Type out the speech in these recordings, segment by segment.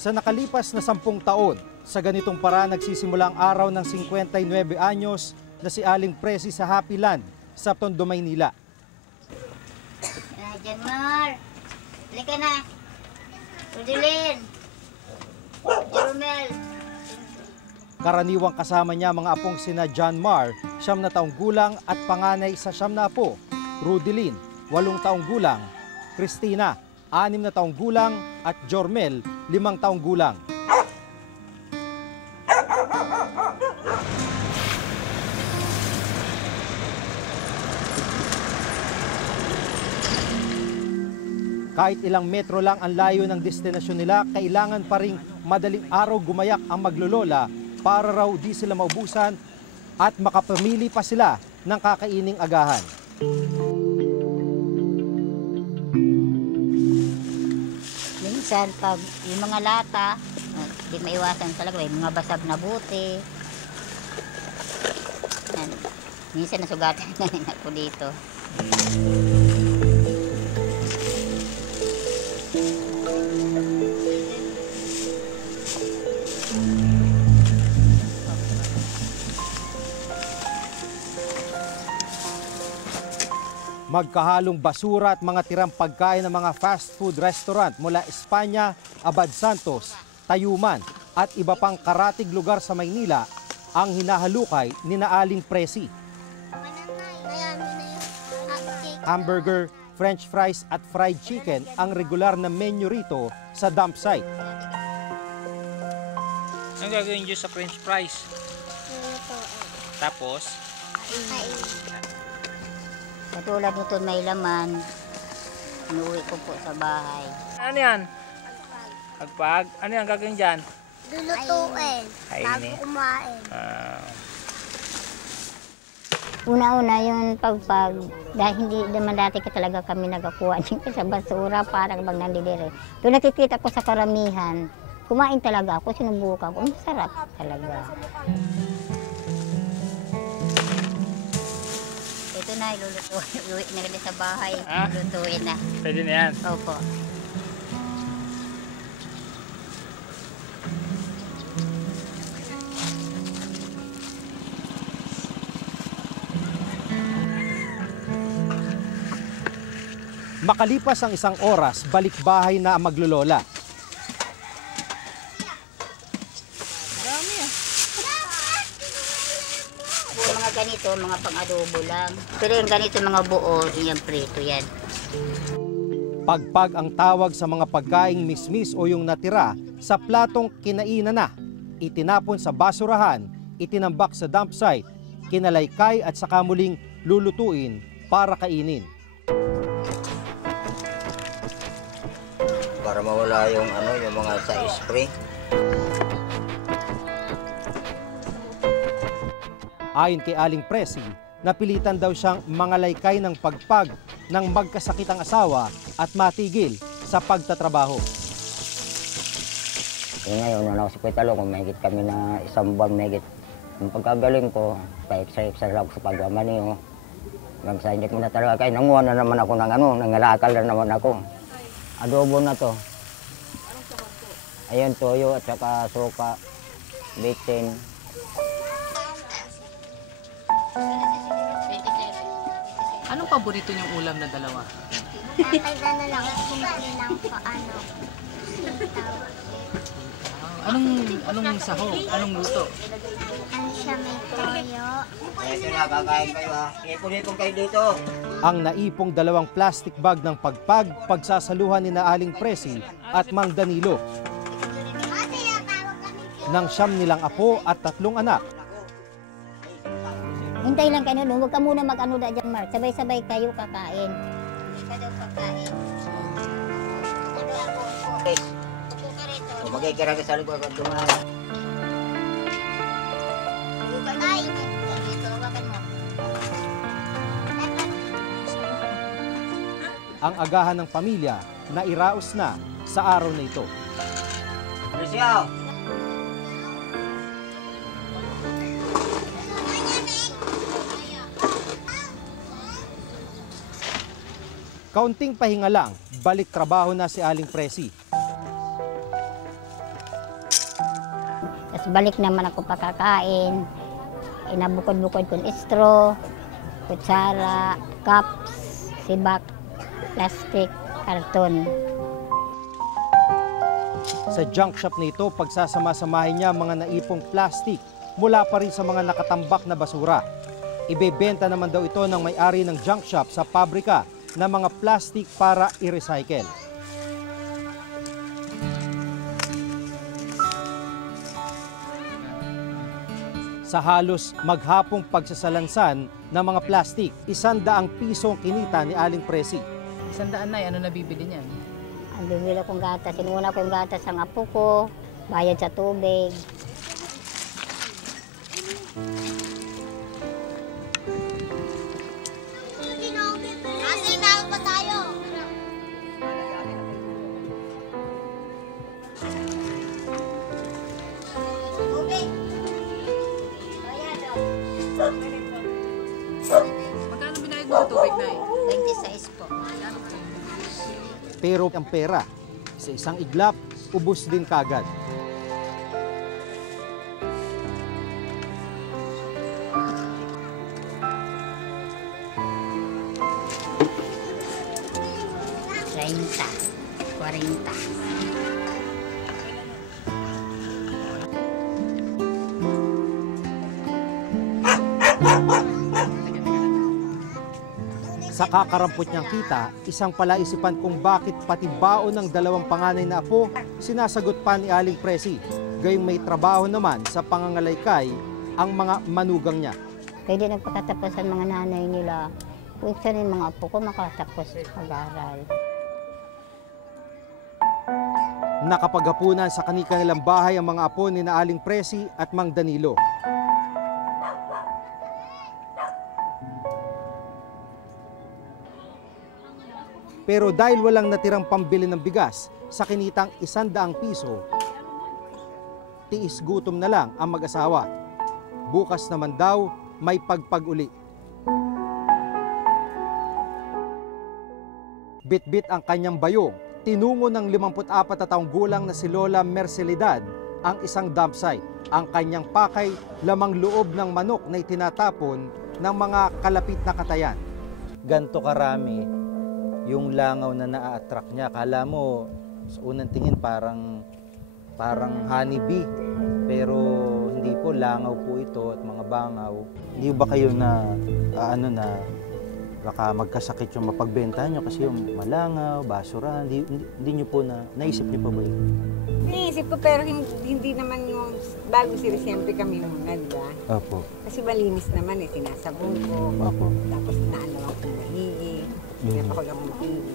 Sa nakalipas na 10 taon, sa ganitong paraan nagsisimula ang araw ng 59 anyos na si Aling Presi sa Happy Land sa Tondo, Maynila. Jan Mar, halika na. Rudilin, Jeromel. Karaniwang kasama niya mga apong sina John Mar, 9 na taong gulang at panganay sa 9 na apo, Rudilin, 8 taong gulang, Christina, 6 na taong gulang at Jormel, 5 taong gulang. Kahit ilang metro lang ang layo ng destinasyon nila, kailangan pa ring madaling araw gumayak ang maglolola para raw di sila maubusan at makapamili pa sila ng kakaining agahan. Minsan pag yung mga lata, di maiwasan talaga, may mga basag na buti. Yan. Minsan nasugatan na rin ako dito. Magkahalong basura at mga tirang pagkain ng mga fast food restaurant mula Espanya, Abad Santos, Tayuman at iba pang karatig lugar sa Maynila ang hinahalukay ni na Aling Presi. Hamburger, French fries at fried chicken ang regular na menu rito sa dump site. Anong gagawin nyo sa French fries? Tapos? Katulad nito may laman, inuwi ko po sa bahay. Ano yan? Agpag? Ano yan gagawin dyan? Lulutuin. Bago Kainin. kumain. Una-una yung pagpag, dahil hindi naman dati ka talaga kami nagakuha dito sa basura, parang bang nandidire. Doon nakikita ko sa karamihan, kumain talaga ako, sinubukan ko, masarap talaga. Ito na, ilulutuin, iuwi na rin sa bahay, ilulutuin na. Pwede na yan. Opo. Makalipas ang 1 oras, balik bahay na ang maglolola. Mga ganito, mga pang-adobo lang. Pero yung ganito, mga buo, yung prito yan. Pagpag ang tawag sa mga pagkaing mismis o yung natira sa platong kinainan na, itinapon sa basurahan, itinambak sa dump site, kinalaykay at saka muling lulutuin para kainin. Para mawala yung yung mga sa spray. Ayon kay Aling Presi, napilitan daw siyang mangalaykay ng pagpag ng magkasakitang asawa at matigil sa pagtatrabaho. Ngayon, nung hospital ako, mahigit kami na 1 buwan, mahigit. Yung pagkagaling ko, pa-exercise ako sa pagmamaniho. Hanggang sa hindi ko na talaga kayo, nanguha na naman ako ng nangalakal na naman ako. Adobo na to. Ayun, toyo at saka suka, bitin. Anong paborito niyong ulam na dalawa? Kaya na lang, simple lang po, sitaw. Anong sahog? Anong luto? Ano siya, may toyo. Ito na, kakain kayo ha. Ipon-ipon kayo dito. Ang naipong 2 plastic bag ng pagpag, pagsasaluhan ni na Aling Presi at Mang Danilo. Ng 9 nilang apo at 3 anak. Hintay lang kayo, huwag ka muna mag-ano dyan, Mark. Sabay-sabay kayo kakain. Hindi ka daw kakain. Magkikira ka sa lugar at dumaan. Ay! Dito, hawakan mo. Ang agahan ng pamilya na iraos na sa araw na ito. Lucio! Kaunting pahinga lang, balik trabaho na si Aling Presi. balik naman ako pakakain. Inabukod-bukod kong straw, kutsara, cups, sibak, plastic, karton. Sa junk shop na ito, pagsasama-samahin niya mga naipong plastic mula pa rin sa mga nakatambak na basura. Ibebenta naman daw ito ng may-ari ng junk shop sa pabrika ng mga plastic para i-recycle. Sa halos maghapong pagsasalansan ng mga plastic, 100 pisong kinita ni Aling Presi. 100 na, ano nabibili niyan? Ang bibili kong gatas, sinuna ko yung gatas ng apo ko, bayad sa tubig. Kasi tawag pa tayo. Tubig. Magkano binayad mo sa tubig, Nay? 26 po. Pero ang pera, sa isang iglap, ubos din kagad. Renta, 40. Sa kakarampot niyang kita, isang palaisipan kung bakit pati baon ng dalawang panganay na apo, sinasagot pa ni Aling Presi. Gayong may trabaho naman sa pangangalaykay ang mga manugang niya. Kaya di nagpakatapos ang mga nanay nila. Kung saan yung mga apo ko makatapos pag-aaral. Nakapaghapunan sa kanilang bahay ang mga apo ni na Aling Presi at Mang Danilo. Pero dahil walang natirang pambili ng bigas sa kinitang 100 piso, tiis gutom na lang ang mag-asawa. Bukas naman daw may pagpag-uli. Bit-bit ang kanyang bayong, tinungo ng 54 na taong gulang na si Lola Mercelidad ang isang dump site. Ang kanyang pakay, lamang loob ng manok na itinatapon ng mga kalapit na katayan. Ganto karami yung langaw na na-attract niya. Akala mo, sa unang tingin parang honeybee. Pero hindi po, langaw po ito at mga bangaw. Hindi ba kayo na, baka magkasakit yung mapagbentahan nyo kasi yung malangaw, basura, hindi nyo po naisip nyo pa ba yun? Naisip ko pero hindi naman yung bago sila siyempre kami muna, di ba? Opo. Kasi malinis naman sinasabon ko. Opo. Tapos naalawa ko mahigi. Pinapakul ako mahigi.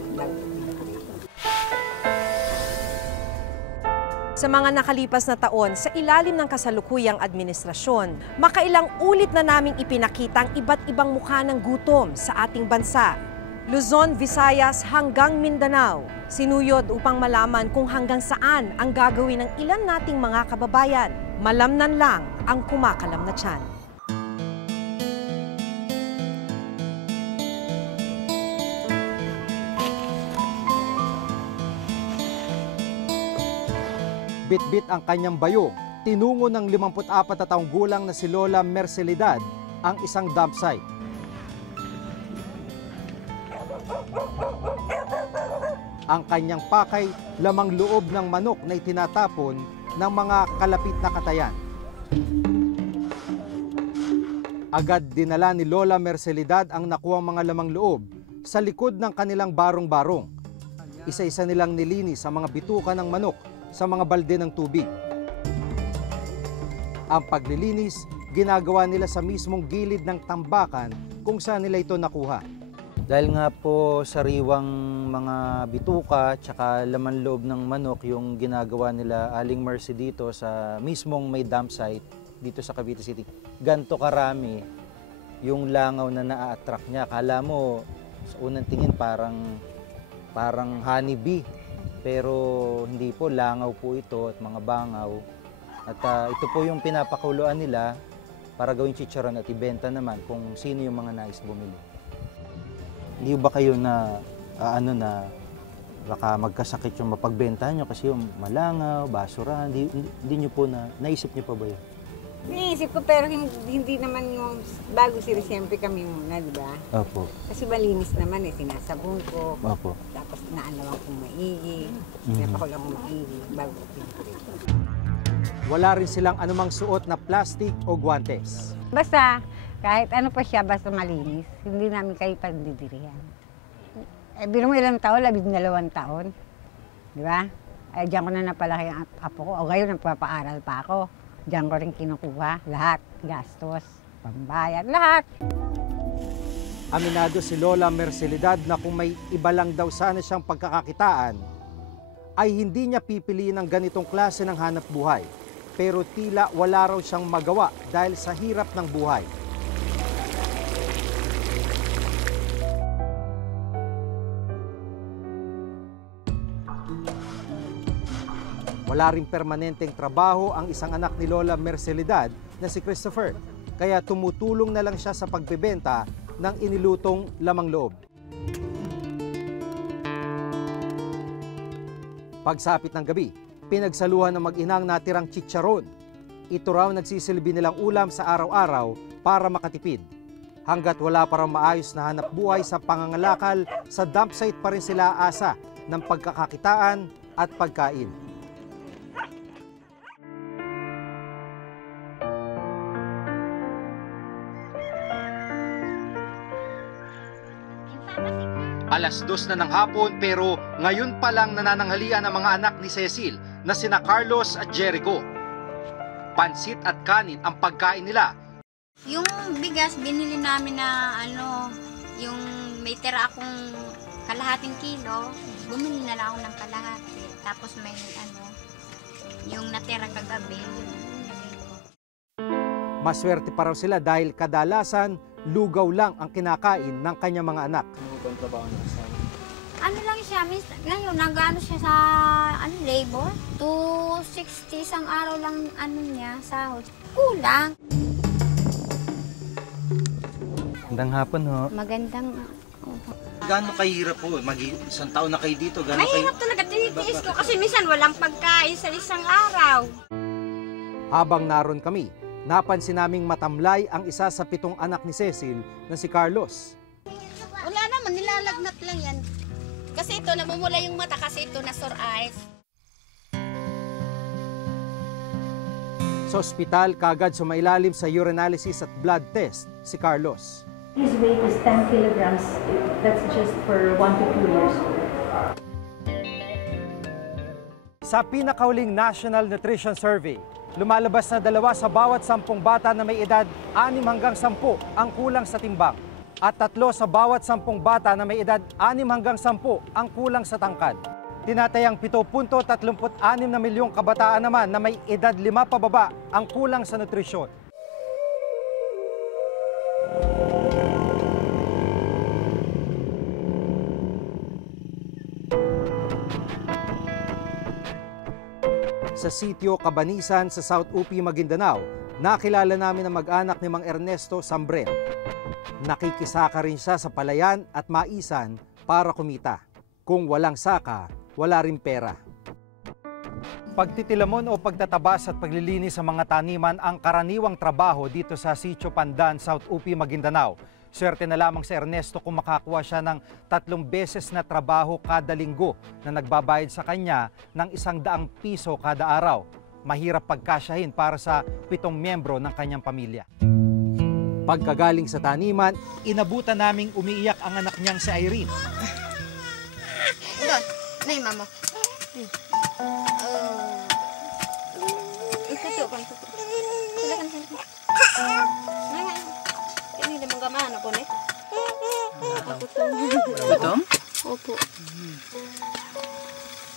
Sa mga nakalipas na taon, sa ilalim ng kasalukuyang administrasyon, makailang ulit na naming ipinakita ang iba't ibang mukha ng gutom sa ating bansa. Luzon, Visayas hanggang Mindanao, sinuyod upang malaman kung hanggang saan ang gagawin ng ilan nating mga kababayan. Malamnan lang ang kumakalam na tiyan. Bit-bit ang kanyang bayong, tinungo ng 54 na taong gulang na si Lola Mercelidad ang isang dump site. Ang kanyang pakay, lamang loob ng manok na itinatapon ng mga kalapit na katayan. Agad dinala ni Lola Mercelidad ang nakuwang mga lamang loob sa likod ng kanilang barong-barong. Isa-isa nilang nilinis sa mga bituka ng manok sa mga balde ng tubig. Ang paglilinis, ginagawa nila sa mismong gilid ng tambakan kung saan nila ito nakuha. Dahil nga po sariwang mga bituka tsaka laman loob ng manok yung ginagawa nila Aling Mercy dito sa mismong may dump site dito sa Cavite City. Ganto karami yung langaw na na-attract niya. Akala mo sa unang tingin parang honeybee. Pero hindi po, langaw po ito at mga bangaw. At ito po yung pinapakuluan nila para gawing chicharon at ibenta naman kung sino yung mga nais bumili. Hindi ba kayo na baka magkasakit yung mapagbentahan nyo kasi yung malangaw, basura, hindi nyo po naisip nyo pa ba yun? Iniisip ko pero hindi naman yung bago si siyempre kami muna, di ba? Opo. Kasi malinis naman sinasabon ko. Opo. Tapos naalawan kong maigi. Pinapakulang kong maigi bago ko pinapalito. Wala rin silang anumang suot na plastic o guwantes. Basta, kahit ano pa siya, basta malinis, hindi namin kayo pandidirihan. Biro mo ilang taon, 12 taon. Di ba? Diyan ko na napalaki ang apo ko. O ngayon, nagpapaaral pa ako. Diyan ko rin kinukuha lahat, gastos, pambayad, lahat. Aminado si Lola Mercelidad na kung may iba lang daw sana siyang pagkakakitaan, ay hindi niya pipiliin ang ganitong klase ng hanap buhay. Pero tila wala raw siyang magawa dahil sa hirap ng buhay. Wala ring permanenteng trabaho ang isang anak ni Lola Mercelidad na si Christopher, kaya tumutulong na lang siya sa pagbebenta ng inilutong lamang loob. Pagsapit ng gabi, pinagsaluhan ng mag-inang natirang chicharon. Ito raw nagsisilbi nilang ulam sa araw-araw para makatipid. Hanggat wala pa raw maayos na hanap buhay sa pangangalakal, sa dump site pa rin sila aasa ng pagkakakitaan at pagkain. Alas 2 na ng hapon pero ngayon pa lang nanananghalian ang mga anak ni Cecil na sina Carlos at Jericho. Pansit at kanin ang pagkain nila. Yung bigas, binili namin na yung may tira akong kalahating kilo, bumili na lang ako ng kalahati. Tapos may yung natira kagabi. Maswerte pa raw sila dahil kadalasan lugaw lang ang kinakain ng kanyang mga anak. Ano lang siya, ngayon nag-ano siya sa labor, 260 isang araw lang niya, sahod. Kulang. Magandang hapon ho. Magandang. Gaano kahirap po? Isang taon na kayo dito. Mahirap talaga tinitiis ko kasi minsan walang pagkain sa isang araw. Habang naroon kami, napansin naming matamlay ang isa sa 7 anak ni Cecil na si Carlos. Wala naman, nilalagnat lang yan. Kasi ito, namumula yung mata kasi ito na sore eyes. Sa ospital, kagad sumailalim sa urinalysis at blood test si Carlos. His weight is 10 kilograms. That's just for 1 to 2 years. Sa pinakahuling National Nutrition Survey, lumalabas na 2 sa bawat 10 bata na may edad 6 hanggang 10 ang kulang sa timbang. At 3 sa bawat 10 bata na may edad 6 hanggang 10 ang kulang sa tangkad. Tinatayang 7.36 na milyong kabataan naman na may edad 5 pababa ang kulang sa nutrisyon. Sa sitio Cabanisan sa South UP, Maguindanao, nakilala namin ang mag-anak ni Mang Ernesto Sambrel. Nakikisaka rin siya sa palayan at maisan para kumita. Kung walang saka, wala rin pera. Pagtitilamon o pagtatabas at paglilinis sa mga taniman ang karaniwang trabaho dito sa Sitio Pandan, South UP, Maguindanao. Swerte na lamang si Ernesto kung makakuha siya ng 3 beses na trabaho kada linggo na nagbabayad sa kanya ng 100 piso kada araw. Mahirap pagkasyahin para sa 7 miyembro ng kanyang pamilya. Pagkagaling sa taniman, inabutan naming umiiyak ang anak niyang si Irene. Doon, nay mama. Gutom? Opo.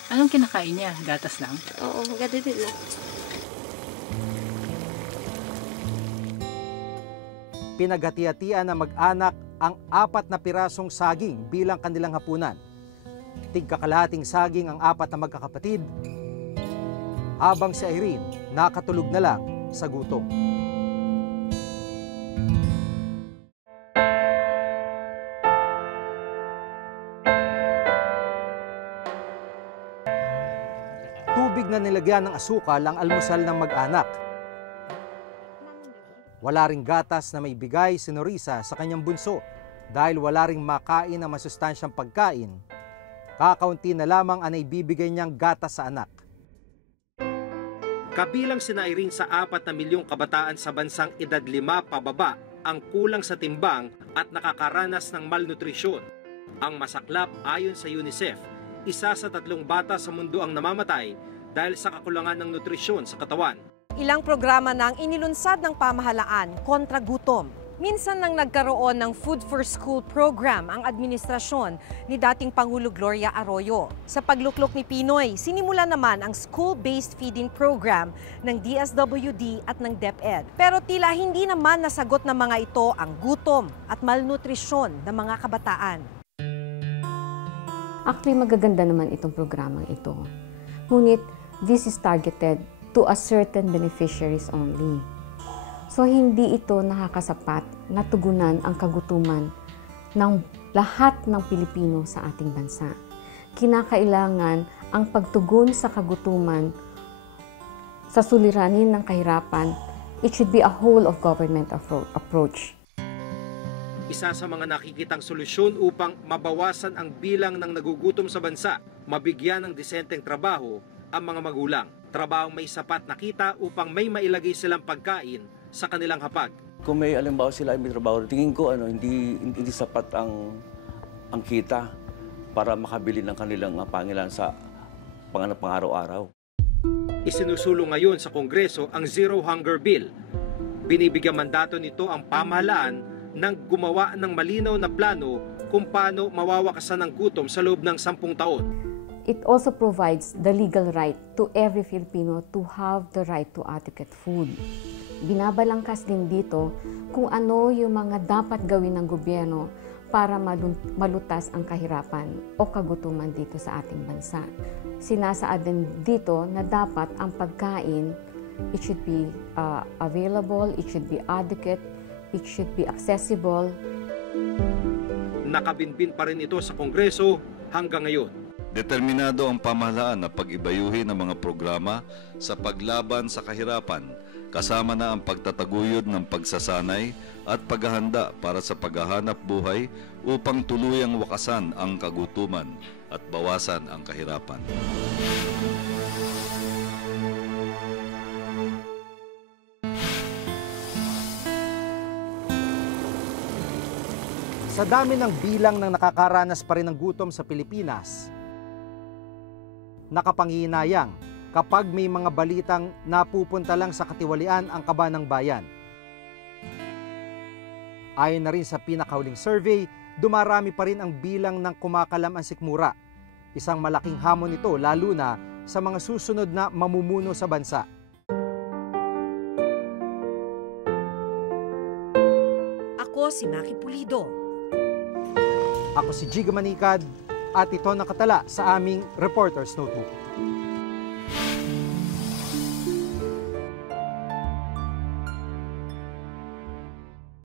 Anong kinakain niya? Gatas lang? Oo, gadidid lang. Pinaghati-hatian na mag-anak ang 4 na pirasong saging bilang kanilang hapunan. Tigkakalahating saging ang 4 na magkakapatid, habang si Irene nakatulog na lang sa gutom. na nilagyan ng asukal ang almusal ng mag-anak. Wala ring gatas na may bigay si Norisa sa kanyang bunso dahil wala ring makain na masustansyang pagkain. Kakaunti na lamang ang ibibigay niyang gatas sa anak. Kabilang sina Irene sa 4 na milyong kabataan sa bansang edad 5 pababa ang kulang sa timbang at nakakaranas ng malnutrisyon. Ang masaklap ayon sa UNICEF, 1 sa 3 bata sa mundo ang namamatay dahil sa kakulangan ng nutrisyon sa katawan. Ilang programa na ang inilunsad ng pamahalaan kontra gutom. Minsan nang nagkaroon ng Food for School program ang administrasyon ni dating Pangulo Gloria Arroyo. Sa pagluklok ni Pinoy, sinimula naman ang school-based feeding program ng DSWD at ng DepEd. Pero tila hindi naman nasagot ng mga ito ang gutom at malnutrisyon ng mga kabataan. Actually, magaganda naman itong programang ito. Ngunit, this is targeted to a certain beneficiaries only. So, hindi ito nakakasapat na tugunan ang kagutuman ng lahat ng Pilipino sa ating bansa. Kinakailangan ang pagtugon sa kagutuman sa suliranin ng kahirapan. It should be a whole of government approach. Isa sa mga nakikitang solusyon upang mabawasan ang bilang ng nagugutom sa bansa, mabigyan ng disenteng trabaho ang mga magulang. Trabahong may sapat na kita upang may mailagay silang pagkain sa kanilang hapag. Kung may alimbawa sila ay may trabaho, tingin ko hindi sapat ang kita para makabili ng kanilang pangailangan sa pang-araw-araw. Isinusulong ngayon sa Kongreso ang Zero Hunger Bill. Binibigyan mandato nito ang pamahalaan ng gumawa ng malinaw na plano kung paano mawawakasan ng gutom sa loob ng 10 taon. It also provides the legal right to every Filipino to have the right to adequate food. Binabalangkas din dito kung ano yung mga dapat gawin ng gobyerno para malutas ang kahirapan o kagutuman dito sa ating bansa. Sinasaad din dito na dapat ang pagkain, it should be available, it should be adequate, it should be accessible. Nakabinbin pa rin ito sa Kongreso hanggang ngayon. Determinado ang pamahalaan na pag-ibayuhin ang mga programa sa paglaban sa kahirapan, kasama na ang pagtataguyod ng pagsasanay at paghahanda para sa paghahanap buhay upang tuluyang wakasan ang kagutuman at bawasan ang kahirapan. Sa dami ng bilang ng nakakaranas pa rin ng gutom sa Pilipinas, nakapanginayang kapag may mga balitang napupunta lang sa katiwalian ang kaba ng bayan. Ayon na rin sa pinakahuling survey, dumarami pa rin ang bilang ng kumakalam ang sikmura. Isang malaking hamon ito lalo na sa mga susunod na mamumuno sa bansa. Ako si Maki Pulido. Ako si Jiga Manikad at ito nakatala sa aming Reporter's Notebook.